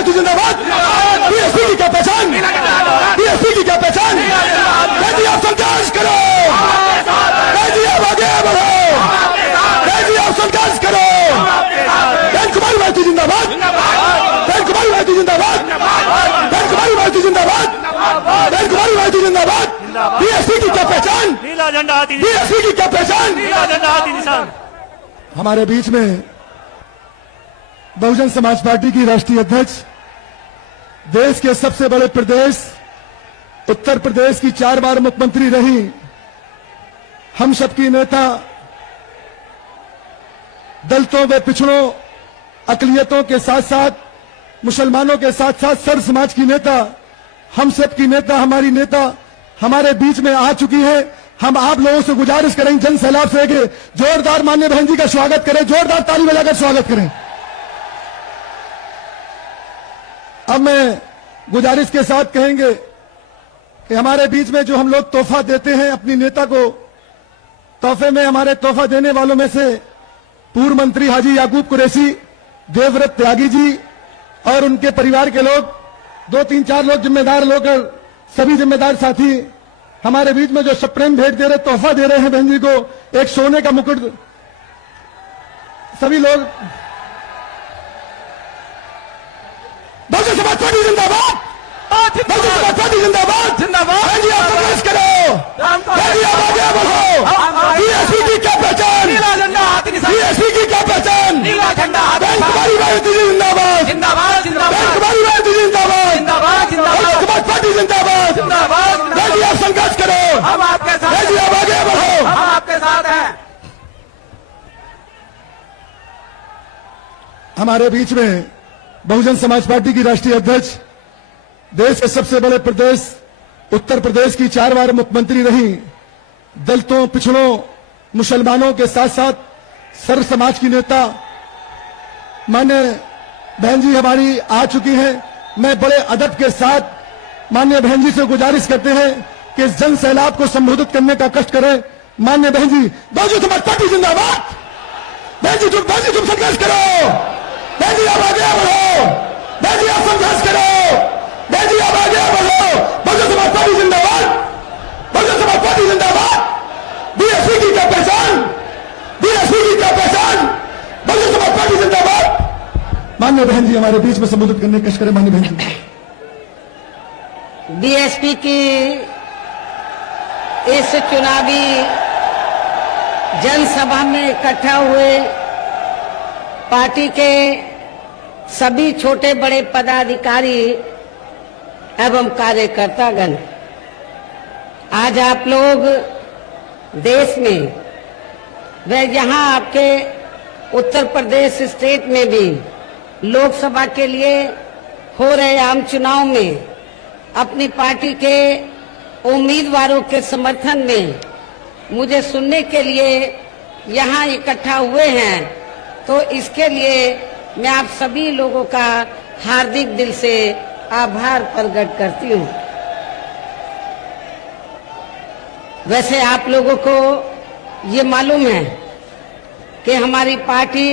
भारती जिंदाबाद। बीएसपी की क्या पहचान, बीएसपी की क्या पहचान। जी आप संघर्ष करो, जी आप आगे बढ़ो, जी आप संघर्ष करो। बहन कुमारी भारती जिंदाबाद, बहन कुमारी भारती जिंदाबाद, बहन कुमारी भारती जिंदाबाद, बहन कुमारी भारती जिंदाबाद। बीएसपी की क्या पहचान, नीला झंडा हाथी, बीएसपी की क्या पहचान। नीला झंडा हाथी निशान। हमारे बीच में बहुजन समाज पार्टी की राष्ट्रीय अध्यक्ष, देश के सबसे बड़े प्रदेश उत्तर प्रदेश की 4 बार मुख्यमंत्री रही, हम सबकी नेता, दलितों व पिछड़ों, अकलियतों के साथ साथ मुसलमानों के साथ साथ सर्व समाज की नेता, हम सबकी नेता, हमारी नेता हमारे बीच में आ चुकी है। हम आप लोगों से गुजारिश करेंगे जन सैलाब से कि जोरदार माननीय बहन जी का स्वागत करें, जोरदार ताली बजाकर स्वागत करें। अब मैं गुजारिश के साथ कहेंगे कि हमारे बीच में जो हम लोग तोहफा देते हैं अपनी नेता को, तोहफे में हमारे तोहफा देने वालों में से पूर्व मंत्री हाजी याकूब कुरैशी, देवव्रत त्यागी जी और उनके परिवार के लोग, 2-3-4 लोग जिम्मेदार लोग, सभी जिम्मेदार साथी हमारे बीच में जो सप्रेम भेंट दे रहे, तोहफा दे रहे हैं बहन जी को, एक सोने का मुकुट, सभी लोग। बहुजन समाज पार्टी जिंदाबाद, बहुजन समाज पार्टी जिंदाबाद, जिंदाबाद। बहन जी आप संघर्ष करो, बहन जी आप आगे बढ़ो। बीएसपी की क्या पहचान, नीला झंडा हाथी निशान, बीएसपी की क्या पहचान। नीला झंडा हाथी बहन निशान। कुमारी भारती जिंदाबाद, जिंदाबाद बहन जिंदाबाद कुमारी भारती जिंदाबाद, जिंदाबाद बहुजन जिंदाबाद समाज पार्टी जिंदाबाद। जिंदाबाद। बहन जी आप संघर्ष करो, हम आपके साथ बहन जी आप आगे बढ़ो। हम आपके साथ हैं। हमारे बीच में बहुजन समाज पार्टी की राष्ट्रीय अध्यक्ष, देश के सबसे बड़े प्रदेश उत्तर प्रदेश की 4 बार मुख्यमंत्री रही, दलितों, पिछड़ों, मुसलमानों के साथ साथ सर्व समाज की नेता माननीय बहन जी हमारी आ चुकी हैं। मैं बड़े अदब के साथ माननीय बहन जी से गुजारिश करते हैं कि इस जन सैलाब को संबोधित करने का कष्ट करें। माननीय बहन जी, बहुजन समाज पार्टी जिंदाबाद। बहन जी तुम संघर्ष करो, बहन जी आप आगे बढ़ो, बहन जी आप संघर्ष करो, बहन जी आप आगे बढ़ो। बहुजन समाज पार्टी जिंदाबाद, बहुजन समाज पार्टी जिंदाबाद। बीएसपी की क्या पहचान, बीएसपी की क्या पहचान। बहुजन समाज पार्टी जिंदाबाद। माननीय बहन जी हमारे बीच में संबोधित करने की कष्ट करें। माननीय बहन जी, बीएसपी की इस चुनावी जनसभा में इकट्ठा हुए पार्टी के सभी छोटे बड़े पदाधिकारी एवं कार्यकर्तागण, आज आप लोग देश में व यहाँ आपके उत्तर प्रदेश स्टेट में भी लोकसभा के लिए हो रहे आम चुनाव में अपनी पार्टी के उम्मीदवारों के समर्थन में मुझे सुनने के लिए यहाँ इकट्ठा हुए हैं, तो इसके लिए मैं आप सभी लोगों का हार्दिक दिल से आभार प्रकट करती हूँ। वैसे आप लोगों को ये मालूम है कि हमारी पार्टी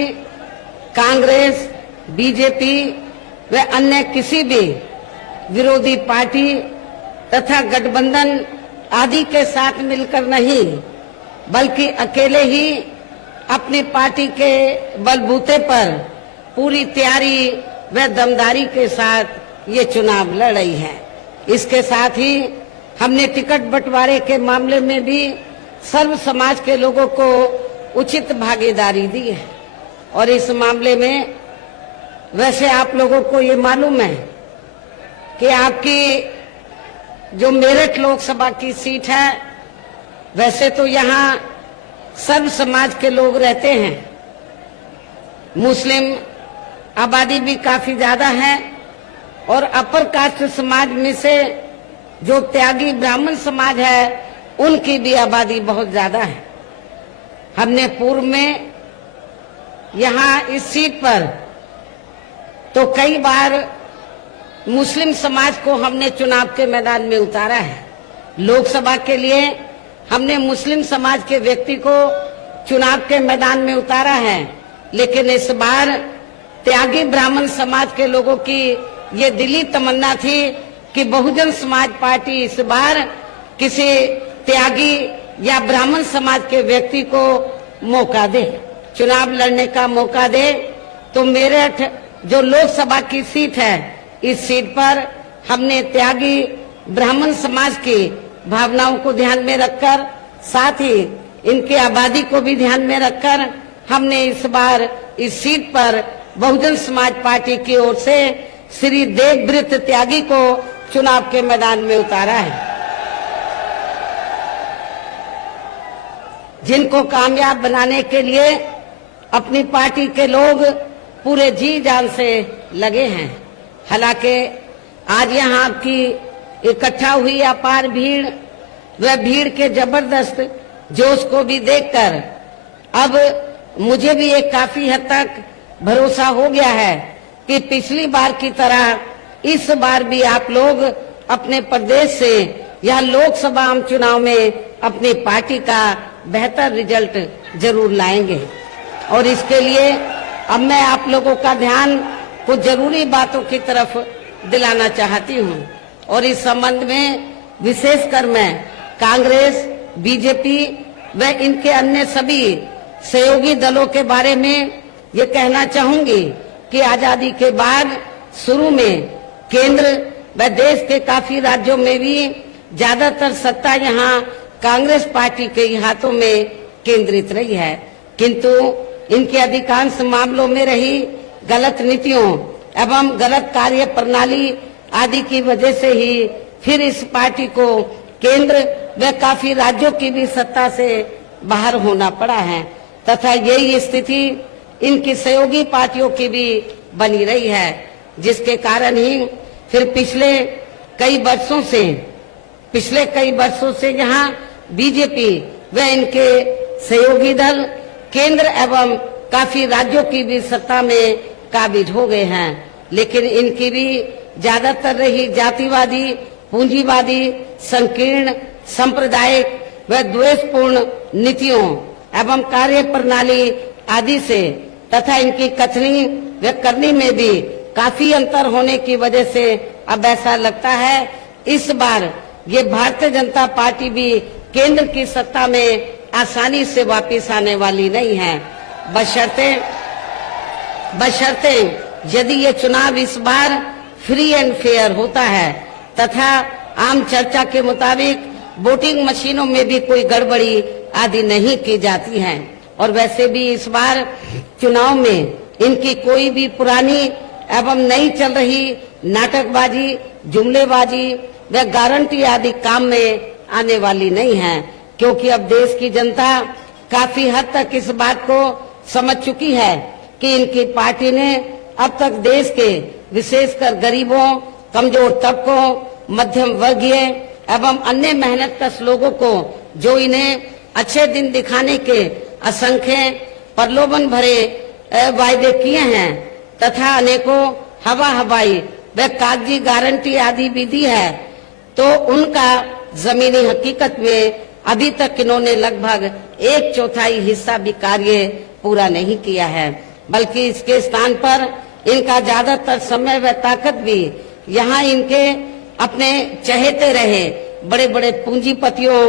कांग्रेस, बीजेपी व अन्य किसी भी विरोधी पार्टी तथा गठबंधन आदि के साथ मिलकर नहीं, बल्कि अकेले ही अपनी पार्टी के बलबूते पर पूरी तैयारी व दमदारी के साथ ये चुनाव लड़ रही है। इसके साथ ही हमने टिकट बंटवारे के मामले में भी सर्व समाज के लोगों को उचित भागीदारी दी है। और इस मामले में वैसे आप लोगों को ये मालूम है कि आपकी जो मेरठ लोकसभा की सीट है, वैसे तो यहाँ सर्व समाज के लोग रहते हैं, मुस्लिम आबादी भी काफी ज्यादा है और अपर कास्ट समाज में से जो त्यागी ब्राह्मण समाज है उनकी भी आबादी बहुत ज्यादा है। हमने पूर्व में यहाँ इस सीट पर तो कई बार मुस्लिम समाज को हमने चुनाव के मैदान में उतारा है। लोकसभा के लिए हमने मुस्लिम समाज के व्यक्ति को चुनाव के मैदान में उतारा है, लेकिन इस बार त्यागी ब्राह्मण समाज के लोगों की ये दिली तमन्ना थी कि बहुजन समाज पार्टी इस बार किसी त्यागी या ब्राह्मण समाज के व्यक्ति को मौका दे, चुनाव लड़ने का मौका दे। तो मेरठ जो लोकसभा की सीट है, इस सीट पर हमने त्यागी ब्राह्मण समाज की भावनाओं को ध्यान में रखकर, साथ ही इनकी आबादी को भी ध्यान में रखकर हमने इस बार इस सीट पर बहुजन समाज पार्टी की ओर से श्री देवव्रत त्यागी को चुनाव के मैदान में उतारा है, जिनको कामयाब बनाने के लिए अपनी पार्टी के लोग पूरे जी जान से लगे हैं। हालांकि आज यहाँ आपकी इकट्ठा हुई अपार भीड़, वह भीड़ के जबरदस्त जोश को भी देखकर अब मुझे भी एक काफी हद तक भरोसा हो गया है कि पिछली बार की तरह इस बार भी आप लोग अपने प्रदेश से या लोकसभा आम चुनाव में अपनी पार्टी का बेहतर रिजल्ट जरूर लाएंगे। और इसके लिए अब मैं आप लोगों का ध्यान कुछ जरूरी बातों की तरफ दिलाना चाहती हूँ, और इस संबंध में विशेषकर मैं कांग्रेस, बीजेपी व इनके अन्य सभी सहयोगी दलों के बारे में ये कहना चाहूंगी कि आजादी के बाद शुरू में केंद्र व देश के काफी राज्यों में भी ज्यादातर सत्ता यहाँ कांग्रेस पार्टी के हाथों में केंद्रित रही है, किंतु इनके अधिकांश मामलों में रही गलत नीतियों एवं गलत कार्य प्रणाली आदि की वजह से ही फिर इस पार्टी को केंद्र व काफी राज्यों की भी सत्ता से बाहर होना पड़ा है, तथा यही स्थिति इनकी सहयोगी पार्टियों की भी बनी रही है, जिसके कारण ही फिर पिछले कई वर्षों से यहाँ बीजेपी व इनके सहयोगी दल केंद्र एवं काफी राज्यों की भी सत्ता में काबिज हो गए हैं, लेकिन इनकी भी ज्यादातर रही जातिवादी, पूंजीवादी, संकीर्ण, सांप्रदायिक व द्वेषपूर्ण नीतियों एवं कार्य प्रणाली आदि से तथा इनकी कथनी व करनी में भी काफी अंतर होने की वजह से अब ऐसा लगता है इस बार ये भारतीय जनता पार्टी भी केंद्र की सत्ता में आसानी से वापस आने वाली नहीं है, बशर्ते यदि ये चुनाव इस बार फ्री एंड फेयर होता है तथा आम चर्चा के मुताबिक वोटिंग मशीनों में भी कोई गड़बड़ी आदि नहीं की जाती है। और वैसे भी इस बार चुनाव में इनकी कोई भी पुरानी एवं नई चल रही नाटकबाजी, जुमलेबाजी व गारंटी आदि काम में आने वाली नहीं है, क्योंकि अब देश की जनता काफी हद तक इस बात को समझ चुकी है कि इनकी पार्टी ने अब तक देश के विशेषकर गरीबों, कमजोर तबकों, मध्यम वर्गीय एवं अन्य मेहनतकश लोगों को जो इन्हें अच्छे दिन दिखाने के असंख्य प्रलोभन भरे वायदे किए हैं तथा अनेकों हवाई व कागजी गारंटी आदि भी दी है, तो उनका जमीनी हकीकत में अभी तक इन्होंने लगभग 1/4 हिस्सा भी कार्य पूरा नहीं किया है, बल्कि इसके स्थान पर इनका ज्यादातर समय व ताकत भी यहाँ इनके अपने चहेते रहे बड़े बड़े पूंजीपतियों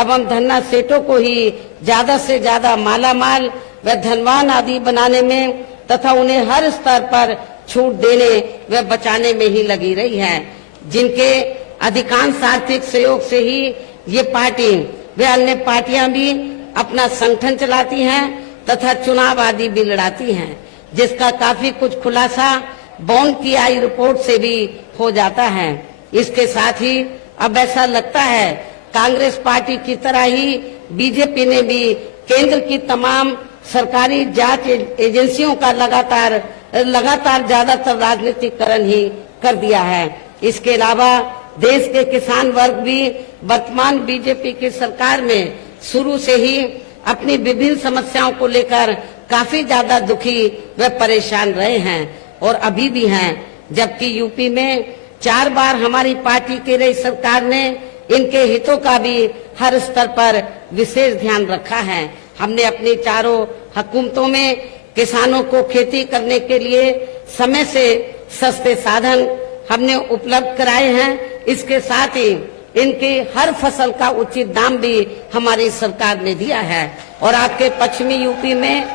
एवं धन्ना सेठों को ही ज्यादा से ज्यादा मालामाल व धनवान आदि बनाने में तथा उन्हें हर स्तर पर छूट देने व बचाने में ही लगी रही है, जिनके अधिकांश आर्थिक सहयोग से ही ये पार्टी व अन्य पार्टियां भी अपना संगठन चलाती हैं तथा चुनाव आदि भी लड़ाती हैं, जिसका काफी कुछ खुलासा बॉन्ड की आई रिपोर्ट से भी हो जाता है। इसके साथ ही अब ऐसा लगता है कांग्रेस पार्टी की तरह ही बीजेपी ने भी केंद्र की तमाम सरकारी जांच एजेंसियों का लगातार ज्यादातर राजनीतिकरण ही कर दिया है। इसके अलावा देश के किसान वर्ग भी वर्तमान बीजेपी की सरकार में शुरू से ही अपनी विभिन्न समस्याओं को लेकर काफी ज्यादा दुखी व परेशान रहे हैं और अभी भी हैं, जबकि यूपी में 4 बार हमारी पार्टी की रही सरकार ने इनके हितों का भी हर स्तर पर विशेष ध्यान रखा है। हमने अपनी चारों हुकूमतों में किसानों को खेती करने के लिए समय से सस्ते साधन हमने उपलब्ध कराए हैं। इसके साथ ही इनकी हर फसल का उचित दाम भी हमारी सरकार ने दिया है। और आपके पश्चिमी यूपी में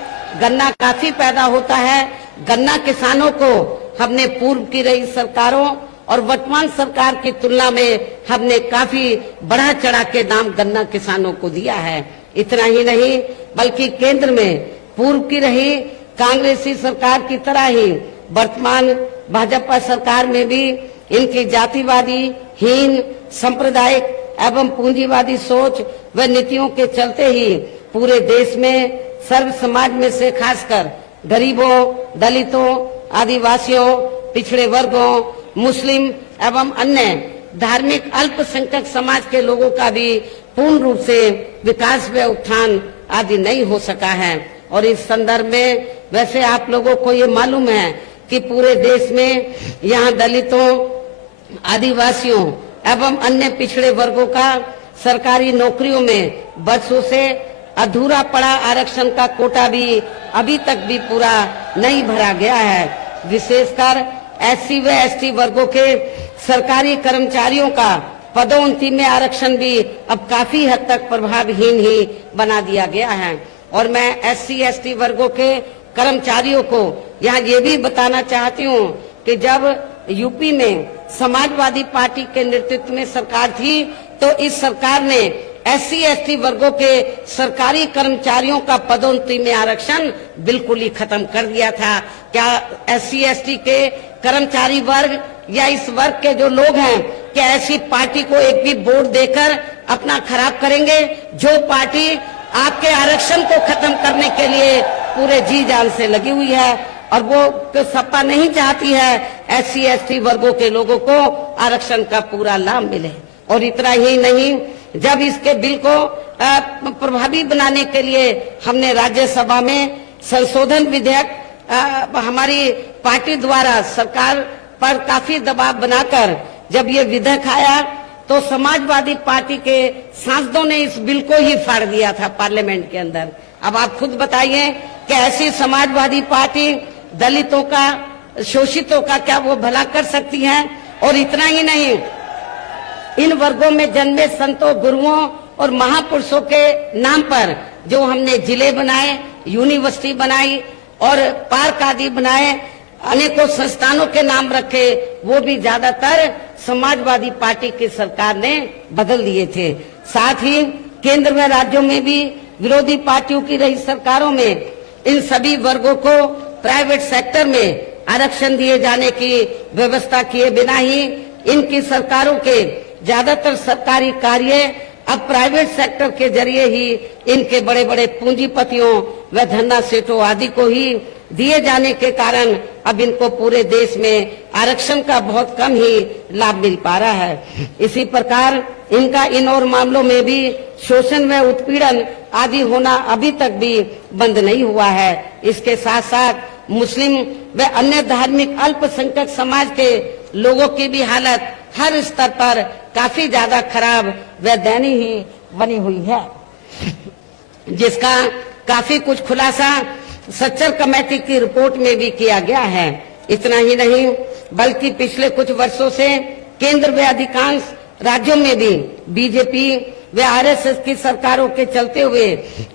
गन्ना काफी पैदा होता है। गन्ना किसानों को हमने पूर्व की रही सरकारों और वर्तमान सरकार की तुलना में हमने काफी बढ़ा चढ़ा के दाम गन्ना किसानों को दिया है। इतना ही नहीं बल्कि केंद्र में पूर्व की रही कांग्रेसी सरकार की तरह ही वर्तमान भाजपा सरकार में भी इनकी जातिवादी, हीन, सांप्रदायिक एवं पूंजीवादी सोच व नीतियों के चलते ही पूरे देश में सर्व समाज में से खासकर गरीबों, दलितों, आदिवासियों, पिछड़े वर्गों, मुस्लिम एवं अन्य धार्मिक अल्पसंख्यक समाज के लोगों का भी पूर्ण रूप से विकास व उत्थान आदि नहीं हो सका है। और इस संदर्भ में वैसे आप लोगों को ये मालूम है कि पूरे देश में यहाँ दलितों, आदिवासियों एवं अन्य पिछड़े वर्गों का सरकारी नौकरियों में वर्षों से अधूरा पड़ा आरक्षण का कोटा भी अभी तक भी पूरा नहीं भरा गया है। विशेषकर एससी व एसटी वर्गों के सरकारी कर्मचारियों का पदोन्नति में आरक्षण भी अब काफी हद तक प्रभावहीन ही बना दिया गया है। और मैं एससी एसटी वर्गों के कर्मचारियों को यहाँ ये भी बताना चाहती हूँ कि जब यूपी में समाजवादी पार्टी के नेतृत्व में सरकार थी तो इस सरकार ने एससी एसटी वर्गों के सरकारी कर्मचारियों का पदोन्नति में आरक्षण बिल्कुल ही खत्म कर दिया था। क्या एससी एसटी के कर्मचारी वर्ग या इस वर्ग के जो लोग हैं क्या ऐसी पार्टी को एक भी वोट देकर अपना खराब करेंगे जो पार्टी आपके आरक्षण को खत्म करने के लिए पूरे जी जान से लगी हुई है? और वो तो सपा नहीं चाहती है एससी एसटी वर्गों के लोगों को आरक्षण का पूरा लाभ मिले। और इतना ही नहीं, जब इसके बिल को प्रभावी बनाने के लिए हमने राज्यसभा में संशोधन विधेयक हमारी पार्टी द्वारा सरकार पर काफी दबाव बनाकर जब ये विधेयक आया तो समाजवादी पार्टी के सांसदों ने इस बिल को ही फाड़ दिया था पार्लियामेंट के अंदर। अब आप खुद बताइए कि ऐसी समाजवादी पार्टी दलितों का, शोषितों का क्या वो भला कर सकती है? और इतना ही नहीं, इन वर्गों में जन्मे संतों, गुरुओं और महापुरुषों के नाम पर जो हमने जिले बनाए, यूनिवर्सिटी बनाई और पार्क आदि बनाए, अनेकों संस्थानों के नाम रखे, वो भी ज्यादातर समाजवादी पार्टी की सरकार ने बदल दिए थे। साथ ही केंद्र व राज्यों में भी विरोधी पार्टियों की रही सरकारों में इन सभी वर्गों को प्राइवेट सेक्टर में आरक्षण दिए जाने की व्यवस्था किए बिना ही इनकी सरकारों के ज्यादातर सरकारी कार्य अब प्राइवेट सेक्टर के जरिए ही इनके बड़े बड़े पूंजीपतियों व धन्ना सेठों आदि को ही दिए जाने के कारण अब इनको पूरे देश में आरक्षण का बहुत कम ही लाभ मिल पा रहा है। इसी प्रकार इनका इन और मामलों में भी शोषण व उत्पीड़न आदि होना अभी तक भी बंद नहीं हुआ है। इसके साथ साथ मुस्लिम व अन्य धार्मिक अल्पसंख्यक समाज के लोगों की भी हालत हर स्तर पर काफी ज्यादा खराब व दयनीय ही बनी हुई है, जिसका काफी कुछ खुलासा सच्चर कमेटी की रिपोर्ट में भी किया गया है। इतना ही नहीं बल्कि पिछले कुछ वर्षों से केंद्र व अधिकांश राज्यों में भी बीजेपी व आरएसएस की सरकारों के चलते हुए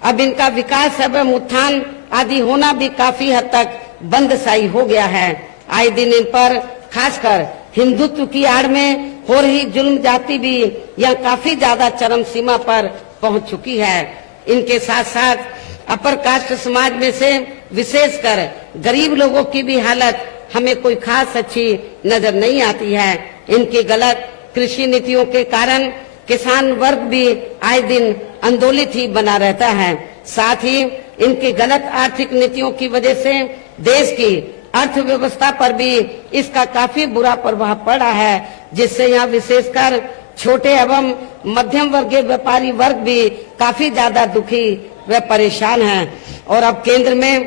अब इनका विकास एवं उत्थान आदि होना भी काफी हद तक बंदशाई हो गया है। आए दिन इन पर खासकर हिंदुत्व की आड़ में हो रही जुल्म जाति भी यह काफी ज्यादा चरम सीमा पर पहुंच चुकी है। इनके साथ साथ अपर कास्ट समाज में से विशेषकर गरीब लोगों की भी हालत हमें कोई खास अच्छी नजर नहीं आती है। इनकी गलत कृषि नीतियों के कारण किसान वर्ग भी आए दिन आंदोलित ही बना रहता है। साथ ही इनकी गलत आर्थिक नीतियों की वजह से देश की अर्थव्यवस्था पर भी इसका काफी बुरा प्रभाव पड़ा है, जिससे यहाँ विशेषकर छोटे एवं मध्यम वर्गीय व्यापारी वर्ग भी काफी ज्यादा दुखी व परेशान हैं। और अब केंद्र में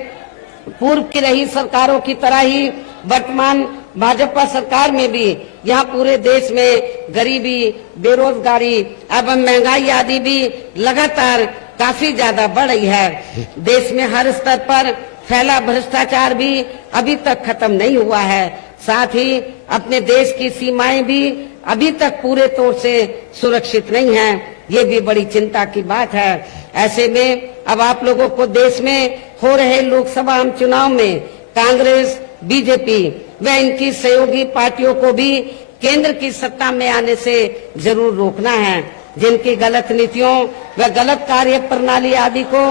पूर्व की रही सरकारों की तरह ही वर्तमान भाजपा सरकार में भी यहाँ पूरे देश में गरीबी, बेरोजगारी एवं महंगाई आदि भी लगातार काफी ज्यादा बढ़ रही है। देश में हर स्तर पर फैला भ्रष्टाचार भी अभी तक खत्म नहीं हुआ है। साथ ही अपने देश की सीमाएं भी अभी तक पूरे तौर से सुरक्षित नहीं हैं। ये भी बड़ी चिंता की बात है। ऐसे में अब आप लोगों को देश में हो रहे लोकसभा चुनाव में कांग्रेस, बीजेपी व इनकी सहयोगी पार्टियों को भी केंद्र की सत्ता में आने से जरूर रोकना है। जिनकी गलत नीतियों व गलत कार्य प्रणाली आदि को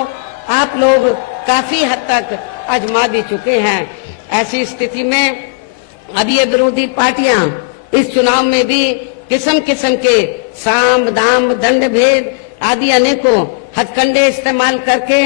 आप लोग काफी हद तक आजमा भी चुके हैं। ऐसी स्थिति में अब ये विरोधी पार्टियां इस चुनाव में भी किस्म किस्म के साम दाम दंड भेद आदि अनेकों हथकंडे इस्तेमाल करके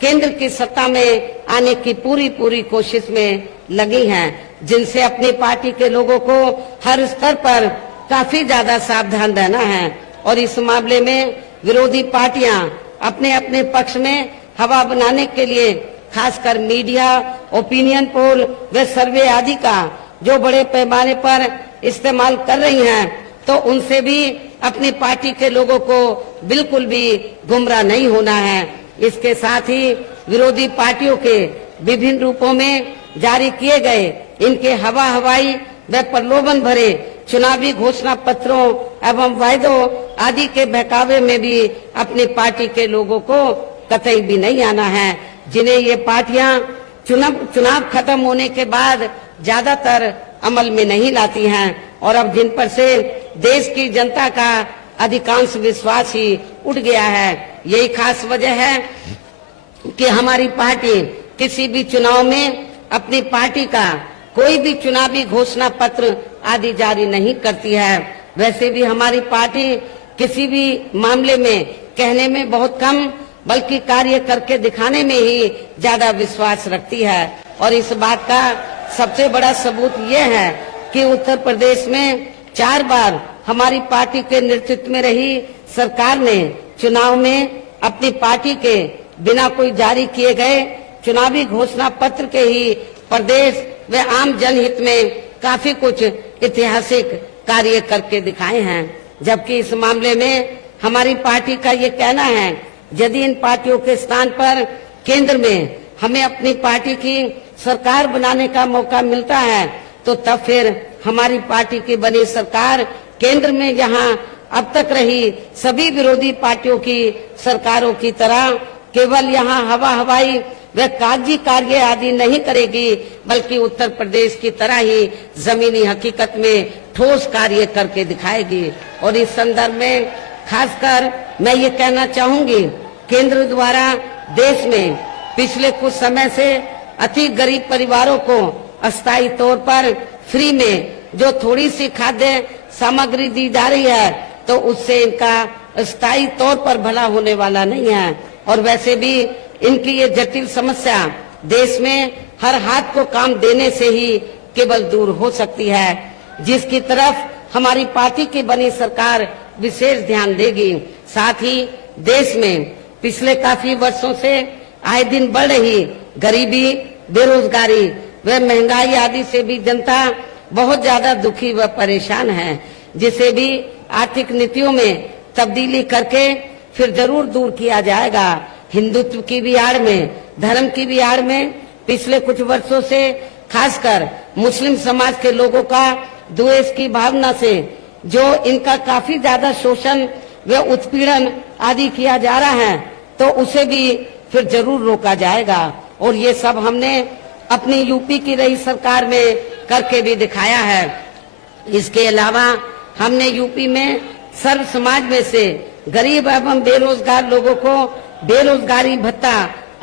केंद्र की सत्ता में आने की पूरी कोशिश में लगी हैं, जिनसे अपनी पार्टी के लोगों को हर स्तर पर काफी ज्यादा सावधान रहना है। और इस मामले में विरोधी पार्टियां अपने अपने पक्ष में हवा बनाने के लिए खासकर मीडिया, ओपिनियन पोल व सर्वे आदि का जो बड़े पैमाने पर इस्तेमाल कर रही हैं, तो उनसे भी अपनी पार्टी के लोगों को बिल्कुल भी गुमराह नहीं होना है। इसके साथ ही विरोधी पार्टियों के विभिन्न रूपों में जारी किए गए इनके हवाई व प्रलोभन भरे चुनावी घोषणा पत्रों एवं वायदों आदि के बहकावे में भी अपनी पार्टी के लोगों को कतई भी नहीं आना है, जिन्हें ये पार्टियां चुनाव खत्म होने के बाद ज्यादातर अमल में नहीं लाती हैं और अब जिन पर से देश की जनता का अधिकांश विश्वास ही उठ गया है। यही खास वजह है कि हमारी पार्टी किसी भी चुनाव में अपनी पार्टी का कोई भी चुनावी घोषणा पत्र आदि जारी नहीं करती है। वैसे भी हमारी पार्टी किसी भी मामले में कहने में बहुत कम बल्कि कार्य करके दिखाने में ही ज्यादा विश्वास रखती है। और इस बात का सबसे बड़ा सबूत ये है कि उत्तर प्रदेश में 4 बार हमारी पार्टी के नेतृत्व में रही सरकार ने चुनाव में अपनी पार्टी के बिना कोई जारी किए गए चुनावी घोषणा पत्र के ही प्रदेश व आम जनहित में काफी कुछ ऐतिहासिक कार्य करके दिखाए हैं। जबकि इस मामले में हमारी पार्टी का ये कहना है, यदि इन पार्टियों के स्थान पर केंद्र में हमें अपनी पार्टी की सरकार बनाने का मौका मिलता है, तो तब फिर हमारी पार्टी की बनी सरकार केंद्र में यहाँ अब तक रही सभी विरोधी पार्टियों की सरकारों की तरह केवल यहाँ हवाई व कागजी कार्य आदि नहीं करेगी, बल्कि उत्तर प्रदेश की तरह ही जमीनी हकीकत में ठोस कार्य करके दिखाएगी। और इस संदर्भ में खासकर मैं ये कहना चाहूंगी, केंद्र द्वारा देश में पिछले कुछ समय से अति गरीब परिवारों को अस्थायी तौर पर फ्री में जो थोड़ी सी खाद्य सामग्री दी जा रही है, तो उससे इनका स्थायी तौर पर भला होने वाला नहीं है। और वैसे भी इनकी ये जटिल समस्या देश में हर हाथ को काम देने से ही केवल दूर हो सकती है, जिसकी तरफ हमारी पार्टी की बनी सरकार विशेष ध्यान देगी। साथ ही देश में पिछले काफी वर्षों से आए दिन बढ़ रही गरीबी, बेरोजगारी व महंगाई आदि से भी जनता बहुत ज्यादा दुखी व परेशान है, जिसे भी आर्थिक नीतियों में तब्दीली करके फिर जरूर दूर किया जाएगा। हिंदुत्व की भी आड़ में, धर्म की भी आड़ में पिछले कुछ वर्षों से खासकर मुस्लिम समाज के लोगों का द्वेष की भावना से जो इनका काफी ज्यादा शोषण व उत्पीड़न आदि किया जा रहा है, तो उसे भी फिर जरूर रोका जाएगा। और ये सब हमने अपनी यूपी की रही सरकार में करके भी दिखाया है। इसके अलावा हमने यूपी में सर्व समाज में से गरीब एवं बेरोजगार लोगों को बेरोजगारी भत्ता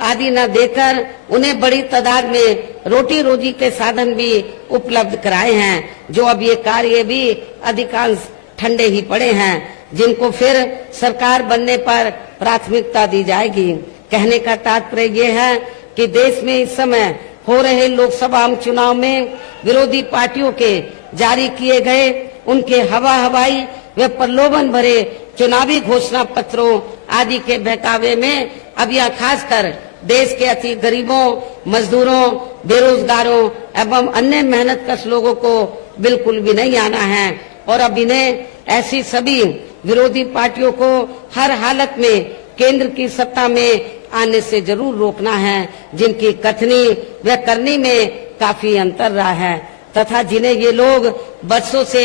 आदि न देकर उन्हें बड़ी तादाद में रोटी रोजी के साधन भी उपलब्ध कराए हैं, जो अब ये कार्य भी अधिकांश ठंडे ही पड़े हैं, जिनको फिर सरकार बनने पर प्राथमिकता दी जाएगी। कहने का तात्पर्य ये है कि देश में इस समय हो रहे लोकसभा चुनाव में विरोधी पार्टियों के जारी किए गए उनके हवाई व प्रलोभन भरे चुनावी घोषणा पत्रों आदि के बहकावे में अब यह खासकर देश के अति गरीबों, मजदूरों, बेरोजगारों एवं अन्य मेहनतकश लोगों को बिल्कुल भी नहीं आना है। और अब इन्हें ऐसी सभी विरोधी पार्टियों को हर हालत में केंद्र की सत्ता में आने से जरूर रोकना है, जिनकी कथनी व करनी में काफी अंतर रहा है। तथा जिन्हें ये लोग बरसों से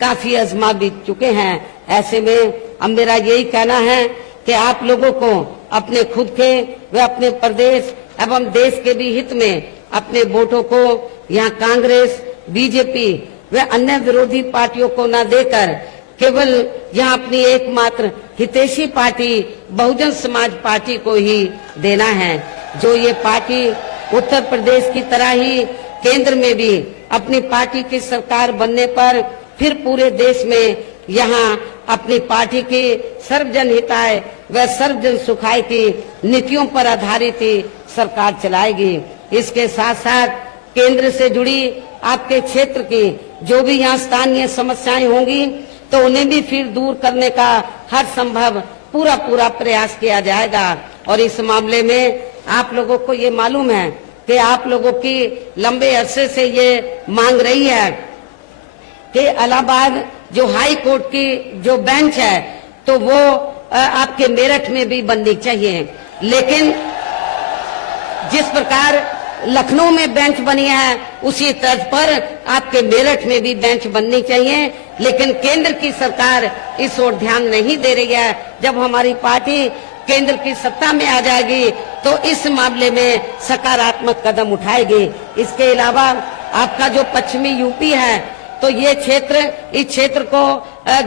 काफी आजमा भी चुके हैं। ऐसे में अब मेरा यही कहना है कि आप लोगों को अपने खुद के व अपने प्रदेश एवं देश के भी हित में अपने वोटों को यहाँ कांग्रेस, बीजेपी व अन्य विरोधी पार्टियों को न देकर केवल यहाँ अपनी एकमात्र हितैषी पार्टी बहुजन समाज पार्टी को ही देना है, जो ये पार्टी उत्तर प्रदेश की तरह ही केंद्र में भी अपनी पार्टी की सरकार बनने पर फिर पूरे देश में यहाँ अपनी पार्टी की सर्वजन हिताय व सर्वजन सुखाय की नीतियों पर आधारित ही सरकार चलाएगी। इसके साथ साथ केंद्र से जुड़ी आपके क्षेत्र की जो भी यहाँ स्थानीय समस्याएं होंगी तो उन्हें भी फिर दूर करने का हर संभव पूरा प्रयास किया जाएगा। और इस मामले में आप लोगों को ये मालूम है कि आप लोगों की लंबे अरसे से ये मांग रही है कि इलाहाबाद जो हाई कोर्ट की जो बेंच है तो वो आपके मेरठ में भी बननी चाहिए। लेकिन जिस प्रकार लखनऊ में बेंच बनी है उसी तर्ज पर आपके मेरठ में भी बेंच बननी चाहिए। लेकिन केंद्र की सरकार इस ओर ध्यान नहीं दे रही है। जब हमारी पार्टी केंद्र की सत्ता में आ जाएगी तो इस मामले में सकारात्मक कदम उठाएगी। इसके अलावा आपका जो पश्चिमी यूपी है तो ये क्षेत्र, इस क्षेत्र को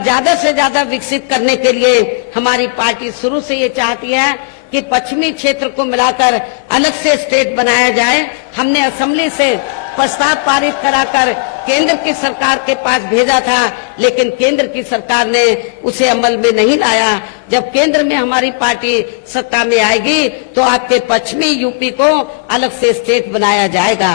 ज्यादा से ज्यादा विकसित करने के लिए हमारी पार्टी शुरू से ये चाहती है कि पश्चिमी क्षेत्र को मिलाकर अलग से स्टेट बनाया जाए। हमने असेंबली से प्रस्ताव पारित कराकर केंद्र की सरकार के पास भेजा था, लेकिन केंद्र की सरकार ने उसे अमल में नहीं लाया। जब केंद्र में हमारी पार्टी सत्ता में आएगी तो आपके पश्चिमी यूपी को अलग से स्टेट बनाया जाएगा।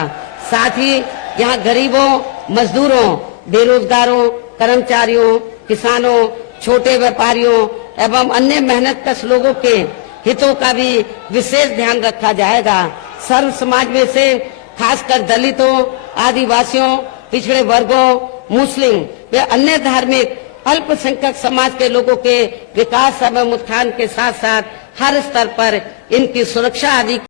साथ ही यहाँ गरीबों, मजदूरों, बेरोजगारों, कर्मचारियों, किसानों, छोटे व्यापारियों एवं अन्य मेहनतकश लोगों के हितों का भी विशेष ध्यान रखा जाएगा। सर्व समाज में से खासकर दलितों, आदिवासियों, पिछड़े वर्गों, मुस्लिम व अन्य धार्मिक अल्पसंख्यक समाज के लोगों के विकास एवं उत्थान के साथ साथ हर स्तर पर इनकी सुरक्षा आदि